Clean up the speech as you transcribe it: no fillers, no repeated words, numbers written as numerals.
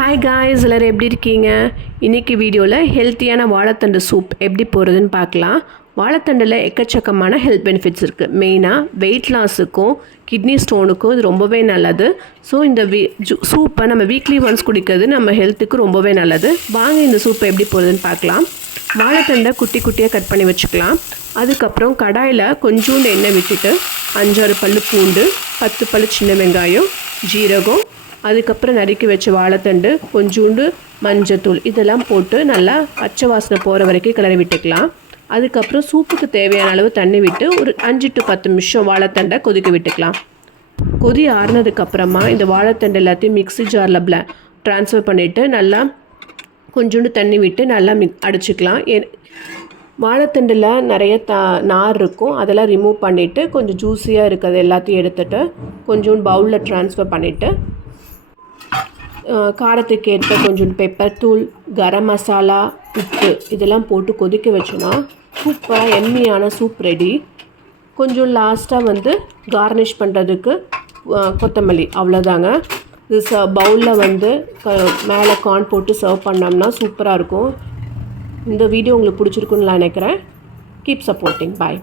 Hi guys, எல்லோரும் எப்படி இருக்கீங்க? இன்றைக்கி வீடியோவில் ஹெல்த்தியான வாழைத்தண்டு சூப் எப்படி போடுறதுன்னு பார்க்கலாம். வாழைத்தண்டில் எக்கச்சக்கமான ஹெல்த் பெனிஃபிட்ஸ் இருக்குது. மெயினாக வெயிட் லாஸுக்கும் கிட்னி ஸ்டோனுக்கும் இது ரொம்பவே நல்லது. ஸோ இந்த சூப்பை நம்ம வீக்லி ஒன்ஸ் குடிக்கிறது நம்ம ஹெல்த்துக்கு ரொம்பவே நல்லது. வாங்க இந்த சூப்பை எப்படி போடுறதுன்னு பார்க்கலாம். வாழைத்தண்டை குட்டி குட்டியாக கட் பண்ணி வச்சுக்கலாம். அதுக்கப்புறம் கடாயில் கொஞ்சோண்டு எண்ணெய் விட்டுட்டு 5-6 பல் பூண்டு, 10 பல் சின்ன வெங்காயம், ஜீரகம், அதுக்கப்புறம் நறுக்கி வச்ச வாழைத்தண்டு, கொஞ்சோண்டு மஞ்சத்தூள் இதெல்லாம் போட்டு நல்லா பச்சை வாசனை போகிற வரைக்கும் கிளறி விட்டுக்கலாம். அதுக்கப்புறம் சூப்புக்கு தேவையான அளவு தண்ணி விட்டு ஒரு 5 to 10 நிமிஷம் வாழைத்தண்டை கொதிக்க விட்டுக்கலாம். கொதி ஆறுனதுக்கப்புறமா இந்த வாழைத்தண்டு எல்லாத்தையும் மிக்ஸி ஜாரில் ட்ரான்ஸ்ஃபர் பண்ணிவிட்டு நல்லா கொஞ்சோண்டு தண்ணி விட்டு நல்லா அடிச்சுக்கலாம். வாழைத்தண்டில் நிறைய நார் இருக்கும், அதெல்லாம் ரிமூவ் பண்ணிவிட்டு கொஞ்சம் ஜூஸியாக இருக்கிறது எல்லாத்தையும் எடுத்துகிட்டு கொஞ்சோண்டு பவுலில் ட்ரான்ஸ்ஃபர் பண்ணிவிட்டு காரத்துக்கு ஏற்ப கொஞ்சம் பெப்பர் தூள், கரம் மசாலா, உப்பு இதெல்லாம் போட்டு கொதிக்க வச்சோன்னா சூப்பராக எம்மியான சூப் ரெடி. கொஞ்சம் லாஸ்ட்டாக கார்னிஷ் பண்ணுறதுக்கு கொத்தமல்லி, அவ்வளோதாங்க. இது பவுலில் மேலே கார்ன் போட்டு சர்வ் பண்ணோம்னா சூப்பராக இருக்கும். இந்த வீடியோ உங்களுக்கு பிடிச்சிருக்குன்னு நான் நினைக்கிறேன். Keep supporting. பாய்.